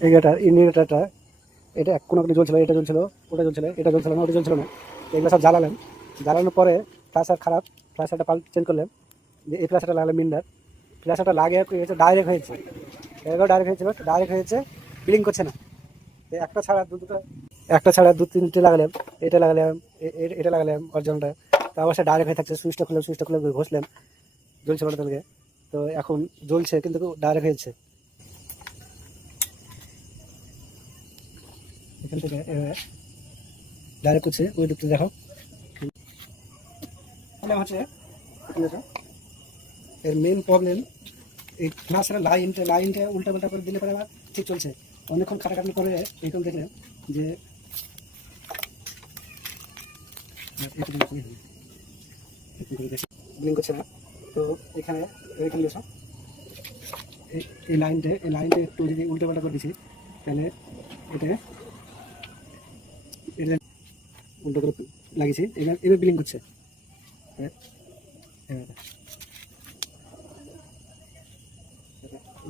Inverter ইনভার্টারটা এটা এক কোনো জ্বলছিল, এটা জ্বলছিল, ওটা জ্বলছিল, এটা জ্বলছিল না, ওটা জ্বলছিল না। এগুলো সব জ্বালালেন। জ্বালানোর পরে ফ্ল্যাশার খারাপ ফ্ল্যাশারটা পাল চেঞ্জ করলেন। যে এই ফ্ল্যাশারটা লাগালেন মিন্ডার ফ্ল্যাশারটা লাগে হয়েছে ডাইরেক্ট হয়েছে। এবার ডাইরেক্ট হয়েছিল ডাইরেক্ট হয়েছে ব্লিং করছে না। একটা ছাড়া দু দুটো, একটা ছাড়া দু তিনটে লাগালাম এটা লাগালাম এটা লাগালাম অরিজিনালটা তা অবশ্যই ডাইরেক্ট হয়ে থাকছে সুইচটা খুললাম সুইচটা খুলে ঘষলাম জ্বলছে ওটা তো এখন জ্বলছে, কিন্তু ডাইরেক্ট হয়েছে। এখান থেকে ডাইরেক্ট করছে ওই দিকটা দেখো। হচ্ছে এর মেন প্রবলেম এই ফ্লাসের লাইনটা লাইনটা উল্টা পাল্টা করে দিলে পরে আবার ঠিক চলছে। অনেকক্ষণ খাটাখাটনি করে এইরকম দেখলেন যে ব্লিং তো এখানে এখানে এই- এই লাইনটা এই লাইনটা একটু যদি উল্টো পাল্টা করে দিছি, তাহলে এটা এটা উল্টো করে লাগিয়েছি। এবার এবার বিলিং করছে। হ্যাঁ,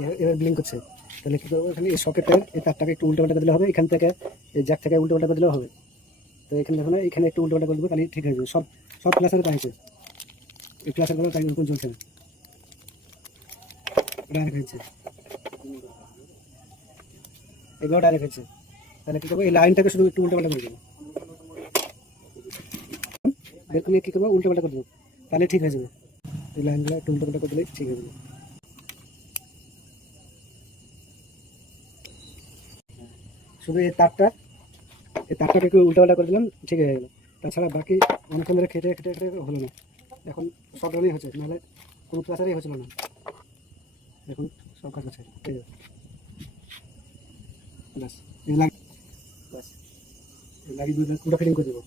এবার এবার- বিলিং করছে। তাহলে কি করব? এখানে এই সকেটের এই তারটাকে একটু উল্টো পাল্টা দিলে হবে এখান থেকে এই জ্যাক থেকে উল্টো পাল্টা করে দিলেও হবে। তো এখানে দেখো না এখানে একটু উল্টো পাল্টা করে দেবো তাহলে ঠিক হয়ে যাবে। সব সব ক্লাসের তাই হয়েছে এই ক্লাসের কোনো তাই ওরকম চলছে না। ডাইরেক্ট হয়েছে। এগুলো ডাইরেক্ট হয়েছে। তাহলে কি করব, এই লাইনটাকে শুধু একটু উল্টো পাল্টা করে দেবো। এরকম কী করব উল্টো পাল্টা করে দেবো। তাহলে ঠিক হয়ে যাবে। এই লাইনগুলো একটু উল্টো পাল্টা করে দিলে ঠিক হয়ে যাবে। শুধু এই তারটা, এই তারটাকে একটু উল্টো পাল্টা করে দিলাম, ঠিক হয়ে গেলো। তাছাড়া বাকি অনেকক্ষণ ধরে খেটে খেটে খেটে হলো না। এখন সব ডাউনই হচ্ছে, নাহলে কোনো ক্লাসারই হচ্ছিল না। এখন সব কাজ হচ্ছে। এই যে। ব্যাস ব্যাস এই লাগিয়ে ফিটিং করে দেবো।